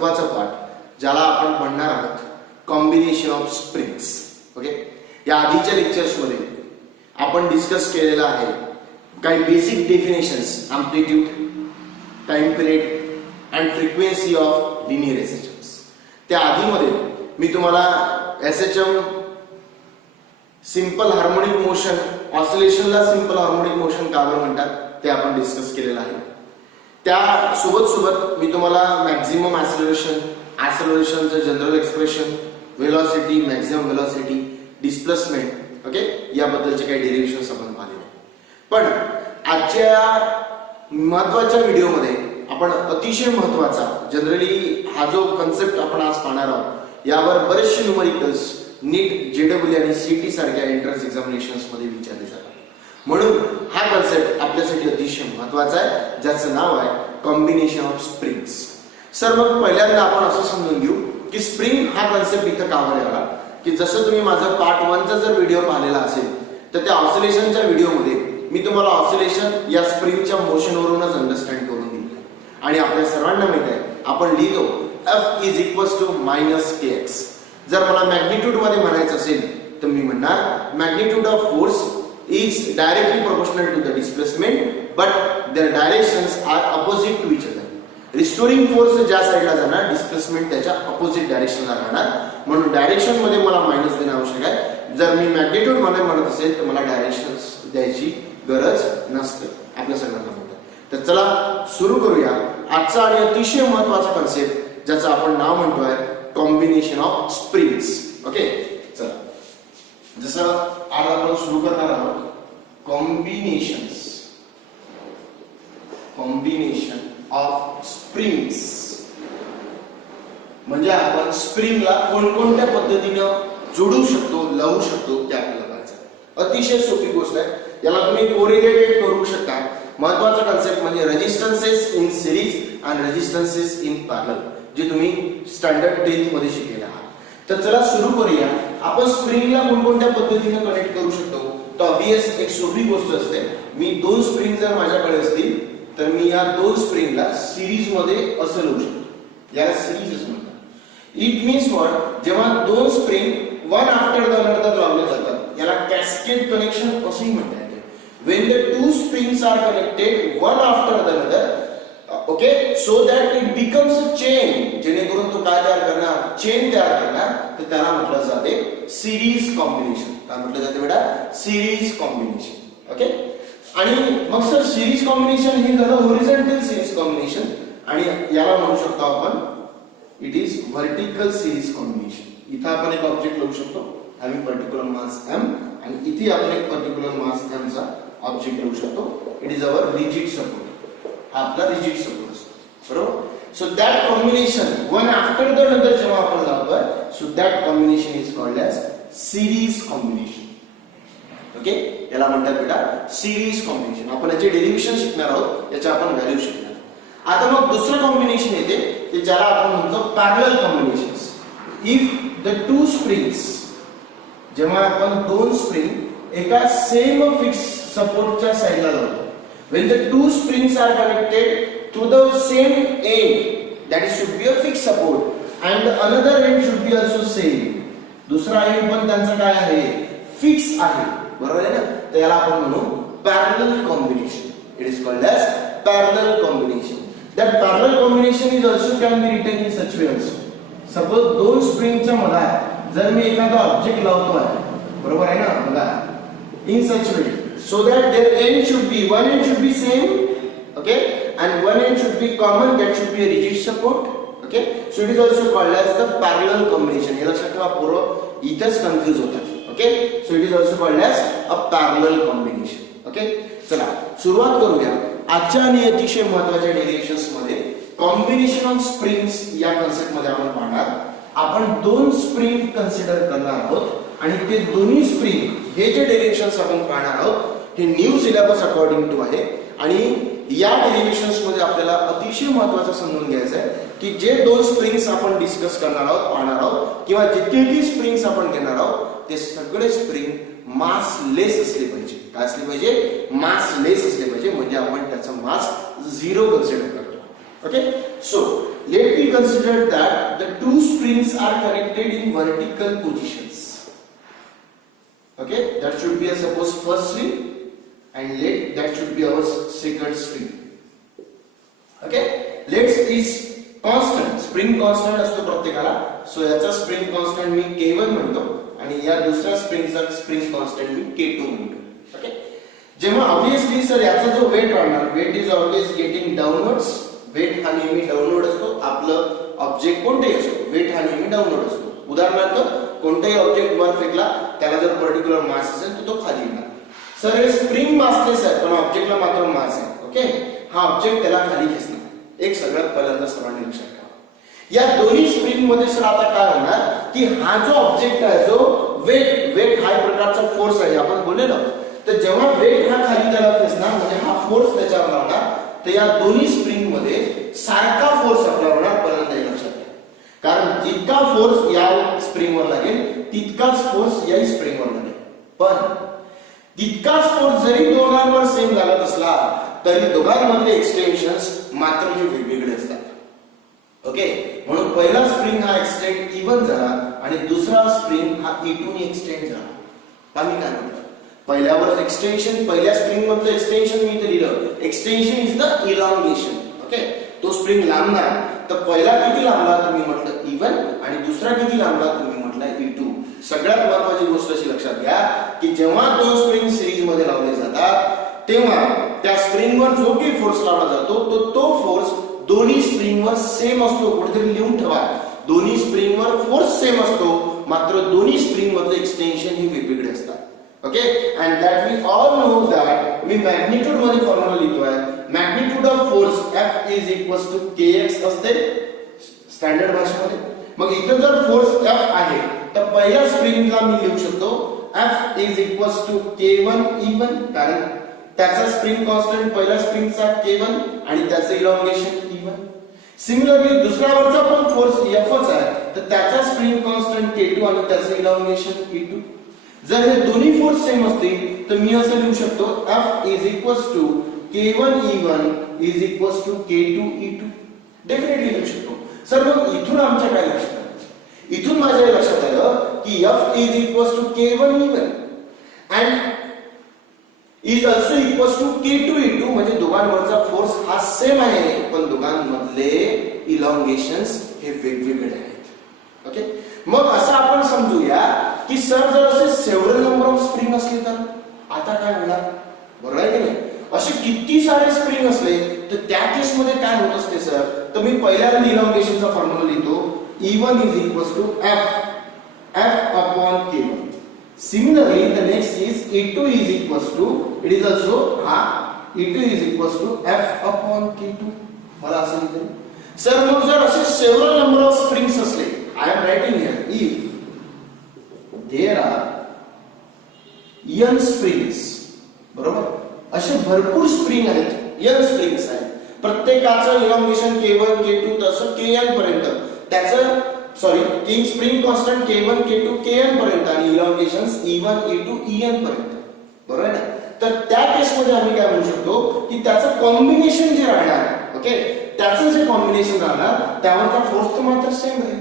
महत्त्वाचा पाठ ज्याला आपण म्हणणार आहोत कॉम्बिनेशन ऑफ स्प्रिंग्स. ओके, या आधीच्या लेक्चर्समध्ये आपण डिस्कस केलेला आहे काही basic definitions, amplitude, time period and frequency of linear SHMs. त्या आधीमध्ये मी तुम्हाला एसएचएम, सिंपल हार्मोनिक मोशन, ऑसिलेशनला सिंपल हार्मोनिक मोशन का बरं म्हणतात ते आपण डिस्कस केलेलं आहे. त्या सोबत मी तुम्हाला मॅक्झिमम ॲक्सेलरेशन, ॲक्सेलरेशनचं general expression, velocity, maximum velocity, displacement, okay, याबद्दलचे काही डेरिव्हेशन्स आपण पाहिले. पण आजच्या महत्त्वाच्या व्हिडिओमध्ये आपण अतिशय महत्त्वाचा, जनरली हा जो कन्सेप्ट आपण आज पाहणार आहोत यावर बरेचसे न्यूमरिकल्स नीट, जेडब्ल्यू आणि सीटी सारख्या एंट्रन्स एक्झामिनेशन्स मध्ये विचारले जातात. म्हणून हा कन्सेप्ट आपल्यासाठी अतिशय महत्त्वाचा आहे, ज्याचं नाव आहे कॉम्बिनेशन ऑफ स्प्रिंग्स. सर, मग पहिल्यांदा आपण असं समजून घेऊ की स्प्रिंग हा कन्सेप्ट इथं का बरं आला, की जसं तुम्ही माझा पार्ट 1चा जर व्हिडिओ पाहिलेला असेल तर त्या ऑसिलेशनच्या व्हिडिओमध्ये मी तुम्हाला ऑसिलेशन या स्प्रिंगच्या मोशनवरूनच अंडरस्टँड करून दिलं. आणि आपल्या सर्वांना माहित आहे आपण लिहितो F is equals to minus kx. जर मला मॅग्निट्यूड मध्ये म्हणायचं असेल तर मी म्हणणार magnitude of force is directly proportional to the displacement but their directions are opposite to each other. Restoring force ज्या साइडला जाणार, डिस्प्लेसमेंट त्याच्या अपोजिट डायरेक्शनला राहणार. म्हणून डायरेक्शन मध्ये मला मायनस देणे आवश्यक आहे. जर मी मॅग्निट्यूड मध्ये म्हणत असेल तर मला डायरेक्शन्स द्यायची गरज नसते. आपल्या सगळ्यांना माहिती आहे. तर चला सुरू करूया आजचा आणि अतिशय महत्त्वाचा कन्सेप्ट ज्याचं आपण नाव म्हणतोय कॉम्बिनेशन ऑफ स्प्रिंग्स. ओके, चला, जसं आज आपण सुरू करणार आहोत कॉम्बिनेशन ऑफ स्प्रिंग्स, म्हणजे आपण स्प्रिंगला कोणकोणत्या पद्धतीनं जोडू शकतो, लावू शकतो ते आपल्याला पाहायचं. अतिशय सोपी गोष्ट आहे. याला तुम्ही कोरिलेटेड करू शकता. महत्त्वाचा कन्सेप्ट म्हणजे रेजिस्टन्सेस इन सिरीज आणि रेजिस्टन्सेस इन पॅरलल, जे तुम्ही स्टँडर्ड 10th मध्ये शिकलेले आहात. तर चला सुरू करूया. आपण स्प्रिंगला कोणकोणत्या पद्धतीने कनेक्ट करू शकतो. तर ऑब्वियस एक सोपी गोष्ट असते. मी दोन स्प्रिंग जर माझ्याकडे असतील तर मी या दोन स्प्रिंगला सिरीज मध्ये असं लावू शकतो. याला सिरीज म्हणतात. इट मीन्स व्हॉट, जेव्हा दोन spring one after the another लावले जातात याला कॅस्केड कनेक्शन असंही म्हणता येते. When the two springs are connected one after the another, okay, so that it becomes a chain, जेणेकरून तो काय तयार करणार, चेन तयार करणार, तर त्याला म्हटलं जाते सिरीज कॉम्बिनेशन. काय म्हटलं जाते बेटा, सिरीज कॉम्बिनेशन. ओके, आणि मग सर सिरीज कॉम्बिनेशन हे झालं हॉरिझॉन्टल सिरीज कॉम्बिनेशन, आणि याला म्हणू शकतो आपण it is vertical series combination. इथं आपण एक ऑब्जेक्ट लावू शकतो हॅविंग पर्टिक्युलर मास m, आणि इथे आपण एक पर्टिक्युलर मास m चा ऑब्जेक्ट लावू शकतो. It is our rigid support. हा आपला रिजिड सपोर्ट असतो, बरोबर. So that combination one after the another जेव्हा आपण लावतोय, so that combination is called as series combination. Okay, याला म्हणतात बेटा सिरीज कॉम्बिनेशन. आपण याचे डेरिव्हेशन शिकणार आहोत, याच्या आपण व्हॅल्यू शिकणार. आता मग दुसरं कॉम्बिनेशन येते ते ज्याला आपण म्हणतो parallel combinations. If the two springs, जेव्हा आपण दोन स्प्रिंग एका सेम फिक्स सपोर्टच्या साइडला लावतो, when the two springs are connected to the same end, that should be a fixed support and the another end should be also same. दुसरा end पण त्यांचा काय आहे, फिक्स आहे, बरोबर आहे ना. तर याला आपण म्हणू parallel combination. It is called as parallel combination. that parallel combination is also can be written in such way also. Suppose दोन स्प्रिंगच्या मध्ये जर मी एखादा ऑब्जेक्ट लावतोय, बरोबर आहे ना, बघा, in such way so that their end should be, one end should be same, okay, and one end should be common, that should be a rigid support. Okay, so it is also called as the parallel combination. हे लक्षात ठेवा, पूर्ण इथेच confuse होतात. Okay, so it is also called as a parallel combination. Okay, चला सुरुवात करूया आजच्या आणि अतिशय महत्त्वाच्या डेरिव्हेशन्स मध्ये. कॉम्बिनेशन ऑफ स्प्रिंग्स या कन्सेप्ट मध्ये आपण पाहणार. आपण दोन स्प्रिंग कन्सिडर करणार आहोत आणि ते दोन्ही स्प्रिंग हे जे डेरिव्हेशन्स आपण पाहणार आहोत हे न्यू सिलेबस अकॉर्डिंग टू आहे. आणि या डेरिव्हेशन्स मध्ये आपल्याला अतिशय महत्त्वाचं समजून घ्यायचं आहे की जे दोन स्प्रिंग्स आपण डिस्कस करणार आहोत, पाहणार आहोत, किंवा जितकेही स्प्रिंग्स आपण घेणार आहोत ते सगळे स्प्रिंग मास लेस असले पाहिजे. काय असले पाहिजे, मास लेस असले पाहिजे, म्हणजे आपण त्याचा मास 0 कन्सिडर करतो. Okay, so let me consider that the two springs are connected in vertical positions. Okay, that should be a suppose first string, and that should be our second string. Okay, let's is constant, spring constant असतो प्रत्येकाला. So याचा spring constant मी K1 म्हणतो आणि या दुसऱ्या स्प्रिंगचा spring constant मी K2 म्हणतो. Okay, जेव्हा obviously sir याचा जो वेट राहणार, weight is always getting downwards. Weight हा नेहमी डाउनवर्ड असतो. आपलं ऑब्जेक्ट कोणतेही असो, वेट हा नेहमी डाउनवर्ड असतो. उदाहरणार्थ कोणताही ऑब्जेक्ट वर फेकला, त्याला जर पर्टिक्युलर मास असेल तर तो खाली येणार. सर हे स्प्रिंग मासलेस आहे पण ऑब्जेक्टला मात्र मास आहे. ओके, हा ऑब्जेक्ट त्याला खाली खेचणार. एक सगळ्यात पहिल्यांदा सर्वांनी लक्षात ठेवा. या दोन्ही स्प्रिंग मध्ये सर आता काय होणार की हा जो ऑब्जेक्ट आहे, जो वेट हा प्रकारचा फोर्स आहे आपण बोललेलो, तर जेव्हा वेट हा खाली त्याला खेचणार म्हणजे हा फोर्स त्याच्यावर लावणार, तर या दोन्ही स्प्रिंग मध्ये सारखा फोर्स आपल्याला होणार. पहिल्यांदा हे लक्षात घ्या, कारण जितका फोर्स या स्प्रिंगवर लागेल तितकाच फोर्स या स्प्रिंगवर लागेल. पण तितकाच फोर्स जरी दोघांवर सेम लागत असला तरी दोघांमधले एक्सटेन्शन्स मात्र हे वेगवेगळे असतात. ओके, म्हणून पहिला स्प्रिंग हा एक्सटेंड इवन झाला आणि दुसरा स्प्रिंग हा E2 ने एक्सटेंड झाला. आम्ही काय म्हणतो, पहिल्यावर एक्सटेन्शन, पहिल्या स्प्रिंग मधलं एक्सटेन्शन मी इथे लिहिलं, extension is the elongation. Okay, तो स्प्रिंग लांबणार, तर पहिला किती लांबला तुम्ही म्हटलं E1 आणि दुसरा किती लांबला तुम्ही म्हटलं E2. सगळ्यात महत्त्वाची गोष्ट अशी लक्षात घ्या की जेव्हा दोन स्प्रिंग सिरीज मध्ये लावले जातात तेव्हा त्या स्प्रिंगवर जो काही फोर्स लावला जातो तो फोर्स दोन्ही स्प्रिंगवर सेम असतो. कुठेतरी लिहून ठेवा, दोन्ही स्प्रिंगवर फोर्स सेम असतो, मात्र दोन्ही स्प्रिंग मधले एक्सटेन्शन हे वेगवेगळे असतात. Okay, and that we all know that मी मॅग्निट्यूड मध्ये फॉर्म्युला लिहितोय. Magnitude of force F is equals to kx असते स्टँडर्ड भाषेमध्ये. मग इथे जर फोर्स F आहे तर पहिल्या स्प्रिंगला मी लिहू शकतो F is equals to K1 E1, कारण त्याचा स्प्रिंग कॉन्स्टंट पहिल्या स्प्रिंगचा K1 आणि त्याचे इलॉंगेशन E1. सिमिलरली दुसऱ्यावरचा पण फोर्स Fच आहे, तर त्याचा स्प्रिंग कॉन्स्टंट K2 आणि त्याचे इलॉंगेशन E2. जर हे दोन्ही फोर्स सेम असतील तर मी असं लिहू शकतो F is equals to K1 E1 is equals to K2 E2. Definitely लिहू शकतो. सर मग इथून आमच्या काय लक्षात आलं, इथून माझ्या लक्षात आलं की F is equals to K1 E1 and is also equals to K2 E2. म्हणजे दोघांवरचा फोर्स हा सेम आहे पण दोघांमधले इलॉंगेशन्स हे वेगवेगळे आहेत. ओके, मग असं आपण समजूया की सर जर असे सेव्हरल नंबर ऑफ स्प्रिंग असले तर आता काय होणार, बरोबर आहे की नाही. असे किती सारे स्प्रिंग असले तर त्या केस मध्ये काय होत असते सर, तर मी पहिल्यांदा इलॉंगेशनचा फॉर्म्युला लिहितो. E1 is equals to F upon K1. Similarly, the next is E2 is equals to, it is also E2 is equals to F upon K2. मला असं लिहितो सर. मग जर असे सेव्हरल नंबर ऑफ स्प्रिंग्स असले, I am writing here if there are n springs, बरोबर, असे भरपूर स्प्रिंग आहेत, n स्प्रिंग्स आहेत, प्रत्येकाचं इलॉंगेशन K1 K2 तसं Kn पर्यंत, त्याचं king spring constant K1 K2 Kn पर्यंत आणि इलॉंगेशन्स E1 E2 En पर्यंत, बरोबर आहे. तर त्या केस मध्ये आम्ही काय म्हणू शकतो की त्याचं कॉम्बिनेशन जे राहणार, ओके, त्याचं जे कॉम्बिनेशन राहणार त्यावरचा फोर्स तर मात्र सेम आहे,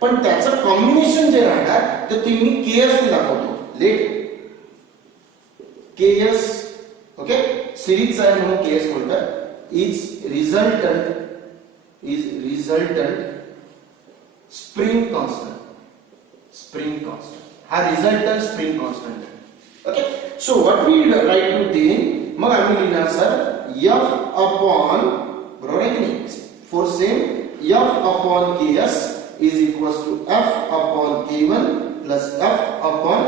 पण त्याचं कॉम्बिनेशन जे राहणार तर ते मी Ks ने दाखवतो. लेट Ks, ओके, सिरीज आहे म्हणून Ks म्हणतात. इज रिझल्टंट स्प्रिंग कॉन्स्टंट हा रिझल्टंट स्प्रिंग कॉन्स्टंट आहे. Okay, so what we write to then, मग आम्ही लिहिणार सर F अपॉन, बरोबर आहे की नाही, force same, F upon Ks is equals to F upon K1 plus F upon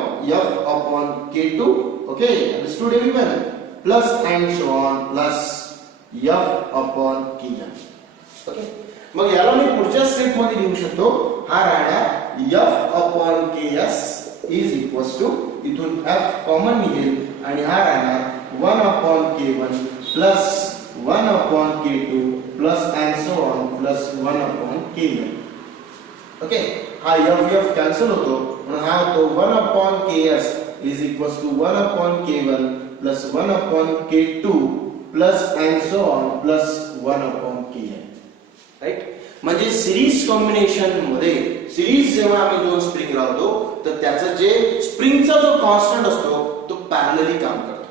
K2. Okay, understood everyone, plus and so on plus F upon Kn. Okay, मग याला मी पुढच्या स्टेप मध्ये लिहू शकतो. हा राहणार F upon Ks is equals to, इथून F common निघेल आणि हा राहणार 1 upon K1 plus 1 upon K2 plus and so on plus 1 upon Kn. Okay, हा F कॅन्सल होतो म्हणून हा होतो 1 upon Ks is equals to 1 upon K1 plus 1 upon K2 plus and so on plus 1 upon Kn. Right, म्हणजे series combination मध्ये series जेव्हा आम्ही दोन स्प्रिंग लावतो तर त्याचं जे स्प्रिंगचा जो कॉन्स्टंट असतो तो पॅरलली काम करतो.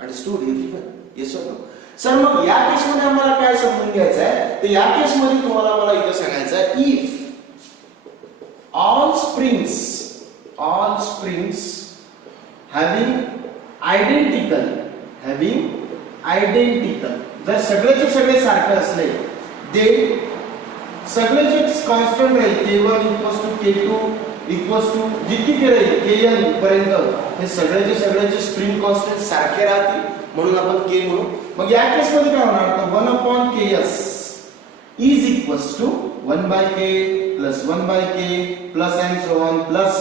Understood everyone? Yes or no? Sir मग या केस मध्ये आम्हाला काय समजून घ्यायचं आहे तर या केस मध्ये तुम्हाला मला इथे सांगायचं आहे if all springs having identical जर सगळेचे सगळे सारखे असले दे सगळेचे कॉन्स्टंट राहील k1 k2 जितकी के राहील kn पर्यंत हे सगळेचे स्प्रिंग कॉन्स्टंट सारखे राहतील म्हणून आपण k म्हणू. मग या केस मध्ये काय होणार तर 1/ks is equals to 1/k plus 1/k plus and so on plus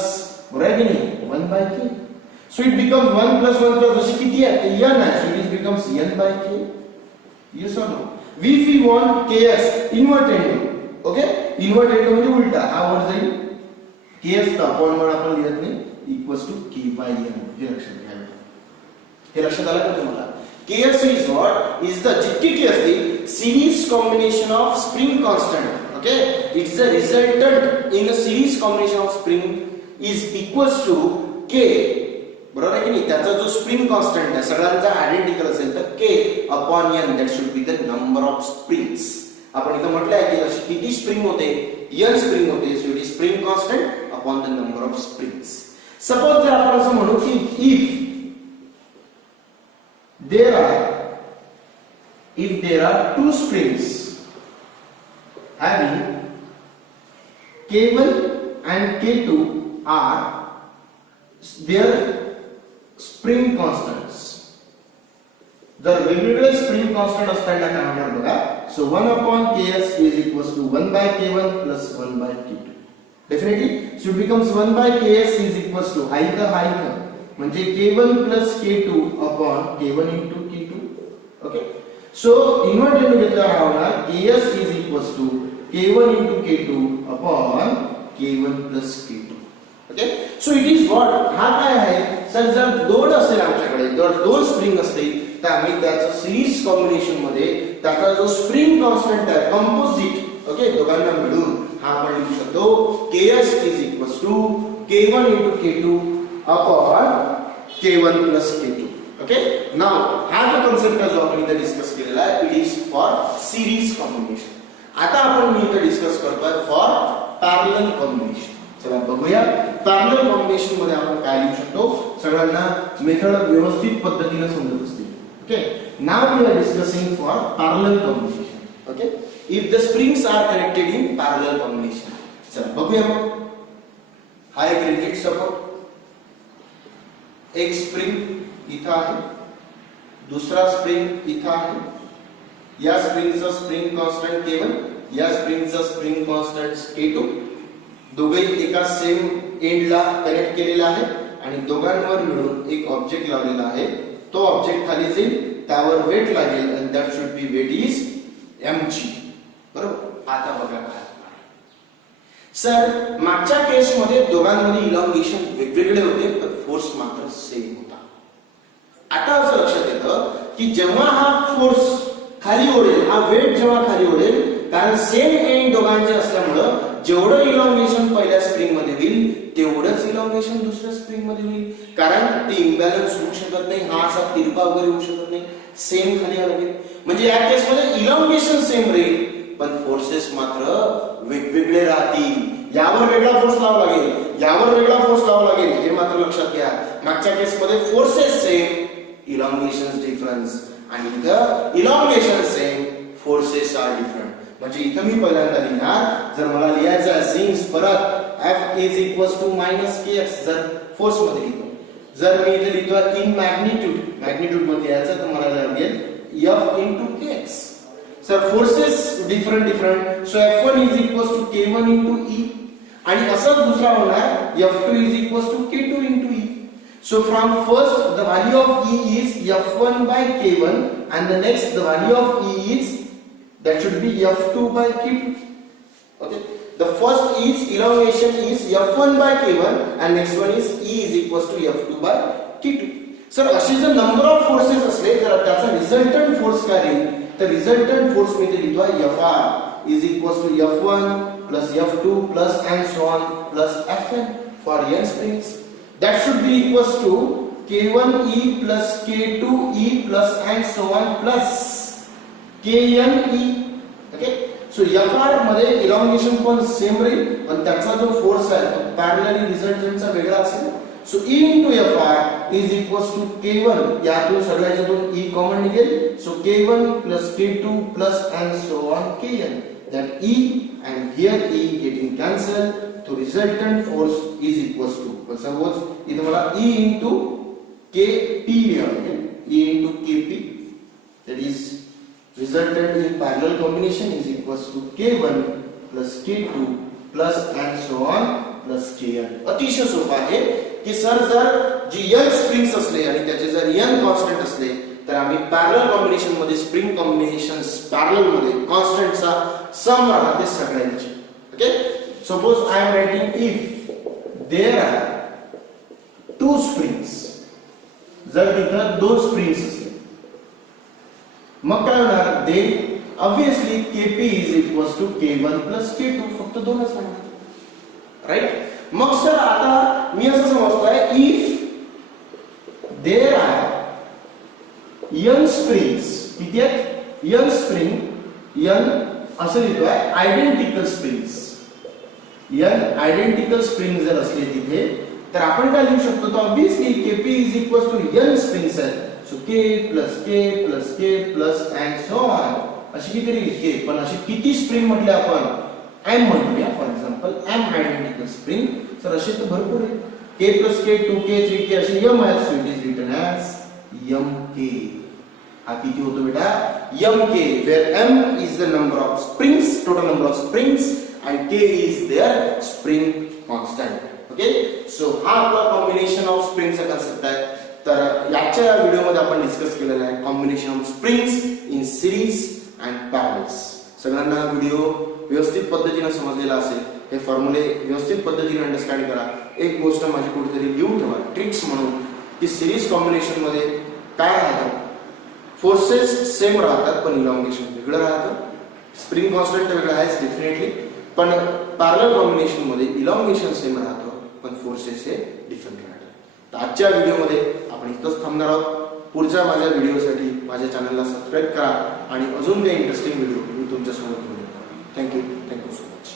बरोबर की नाही 1/k. So it becomes 1 plus 1 plus अशी किती आहे तर n आहे. So it becomes n/k. Yes or no? If we want ks inverted okay inverted म्हणजे उलटा हा वर जाईल ks चा अपॉन वर आपण लिहत नाही इक्वल्स टू k/n. हे लक्षात घ्यायला हे लक्षात आलं का तुम्हाला? ks is what is the जितकी की असते series combination of spring constant. Okay, it's the resultant in a series combination of spring is equals to k. बरोबर आहे की नाही? त्याचा जो स्प्रिंग कॉन्स्टंट आहे सगळ्यांचा आयडेंटिकल असेल तर k upon n that should be the number of springs. आपण इथं म्हटलं आहे की अशी किती स्प्रिंग होते n स्प्रिंग होते so it is spring constant upon the number of springs. Suppose जर आपण असं म्हणू की if there are two springs having k1 and k2 are their spring constants. जर वेगवेगळे स्प्रिंग कॉन्स्टंट असतात काय होणार बघा. So 1/ks is equals to 1/k1 plus 1/k2. Definitely so it becomes 1/ks is equals to हाय म्हणजे k1 plus k2 upon k1 into k2. Okay so inverted घेतला होणार ks is equals to k1 into k2 upon k1 plus k2. Okay so it is what हा काय आहे sir जर दोन असेल आमच्याकडे जर दोन स्प्रिंग असतील तर आम्ही त्याचं सिरीज कॉम्बिनेशन मध्ये त्याचा जो स्प्रिंग कॉन्स्टंट आहे कंपोजिट ओके दोघांना मिळून हा आपण लिहू शकतो ks is equals to k1 into k2 upon k1 plus k2. Okay now हा जो कन्सेप्ट जो आपण इथे डिस्कस केलेला आहे it is for series combination. आता आपण मी इथे डिस्कस करतोय फॉर पॅरलल कॉम्बिनेशन. चला बघूया पॅरलल कॉम्बिनेशन मध्ये आपण काय लिहू शकतो. सगळ्यांना मेथड व्यवस्थित पद्धतीने समजत असतील. Okay now we are discussing for parallel combination. Okay if the springs are connected in parallel combination. चला बघूया मग हा एक रिलेट सपोर्ट एक स्प्रिंग इथं आहे दुसरा स्प्रिंग इथं आहे. या स्प्रिंगचा स्प्रिंग कॉन्स्टंट k1 या स्प्रिंगचा स्प्रिंग कॉन्स्टंट k2 दोघे एका सेम एंडला कनेक्ट केलेला आहे आणि दोघांवर मिळून एक ऑब्जेक्ट लावलेला आहे. तो ऑब्जेक्ट खाली जाईल त्यावर वेट लागेल आणि that should be weight is mg. बरोबर आता बघा काय सर मागच्या केस मध्ये दोघांमध्ये इलॉंगेशन वेगवेगळे होते पण फोर्स मात्र सेम होता. आता असं लक्षात येतं की जेव्हा हा फोर्स खाली ओढेल हा वेट जेव्हा खाली ओढेल कारण सेम एंड दोघांचे असल्यामुळे जेवढं इलॉंगेशन पहिल्या स्प्रिंग मध्ये होईल तेवढंच इलॉंगेशन दुसऱ्या स्प्रिंग मध्ये होईल कारण ते इम्बॅलन्स होऊ शकत नाही. हा असा तिरपा वगैरे होऊ शकत नाही सेम खाली आले म्हणजे या केस मध्ये इलॉंगेशन सेम राहील पण फोर्सेस मात्र वेगवेगळे राहतील. यावर वेगळा फोर्स लावावा लागेल यावर वेगळा फोर्स लावावा लागेल हे मात्र लक्षात घ्या. मागच्या केस मध्ये फोर्सेस सेम इलॉंगेशन डिफरन्स आणि इथं elongation same forces are different. म्हणजे इथं मी पहिल्यांदा लिहिणार जर मला लिहायचं आहे सिन्स परत F is equals to minus kx जर फोर्स मध्ये लिहितो जर मी इथे लिहितो इन मॅग्निट्यूड मध्ये यायचं तर मला लागेल F into kx. Sir forces different so F1 is equals to k1 into E आणि असंच दुसरा होणार F2 is equals to k2 into E. So from first the value of E is F1 by k1 and the next the value of E is that should be F2 by k2. Okay. The first is elongation is F1 by k1 and next one is E is equals to F2 by k2. Sir अशी जर number of forces असले तर त्याचा resultant force काय राहील तर resultant force me लिहितो Fr is equals to F1 plus F2 plus and so on plus Fn for n springs. That should be equals to K1e plus K2e plus and so on plus Kne. Okay, so Fr मध्ये elongation पण same राहील आणि त्याचा जो force आहे तो parallelly रिझल्टंटचा वेगळा असेल. So E into Fr is equals to K1, यातून सगळ्याच्यातून E कॉमन निघेल. So K1 plus K2 plus and so on Kn. That E and here E getting cancelled, so resultant force is equals to, but suppose इथे मला E into Kp लिहावे, E into Kp, that is resultant in parallel combination is equals to K1 plus K2 plus and so on plus Kn. अतिशय सोपा आहे की sir जर जी n springs असले आणि त्याचे जर n कॉन्स्टंट असले तर आम्ही पॅरलल कॉम्बिनेशन मध्ये स्प्रिंग कॉम्बिनेशन्स पॅरलल मध्ये कॉन्स्टंटचा सम राहते सगळ्यांचे. Okay, suppose I am writing if there are two springs, जर तिथं दोन स्प्रिंग्स असले मग काय होणार, they obviously Kp is equals to K1 plus K2, फक्त दोनच राहणार. राइट, मग सर आता मी असं समजतोय if there are n springs, किती आहेत n स्प्रिंग, n असं लिहितोय identical springs, n identical spring जर असले तिथे तर आपण काय लिहू शकतो, तर obviously Kp is equals to n springs आहेत. So K plus K plus K plus and so on, अशी किती लिहिली, पण अशी किती स्प्रिंग म्हटले आपण, m म्हणूया for example m identical spring. Sir असे तर भरपूर आहे, K plus K 2K 3K असे m आहेत. So it is written as mk. हा किती होतो बेटा, mk, where m is the number of springs, total number of springs, and k is their spring constant. Okay, so हा आपला combination of स्प्रिंगचा concept आहे. तर याच्या व्हिडिओमध्ये आपण डिस्कस केलेला आहे combination of springs in series and parallels. सगळ्यांना व्हिडिओ व्यवस्थित पद्धतीने समजलेला असेल, हे फॉर्म्युले व्यवस्थित पद्धतीने अंडरस्टँड करा. एक गोष्ट माझी कुठेतरी लिहून ठेवा ट्रिक्स म्हणून, की सिरीज कॉम्बिनेशन मध्ये काय राहतं, फोर्सेस सेम राहतात पण इलॉंगेशन वेगळं राहतं. स्प्रिंग कॉन्स्टंट वेगळं आहे डेफिनेटली, पण पॅरलल कॉम्बिनेशन मध्ये इलॉंगेशन सेम राहतं पण फोर्सेस हे डिफरंट राहतात. तर आजच्या व्हिडिओमध्ये आपण इथंच थांबणार आहोत. पुढच्या माझ्या व्हिडिओसाठी माझ्या चॅनलला सबस्क्राईब करा आणि अजून काही इंटरेस्टिंग व्हिडिओ मी तुमच्यासमोर घेऊन येतो. Thank you so much.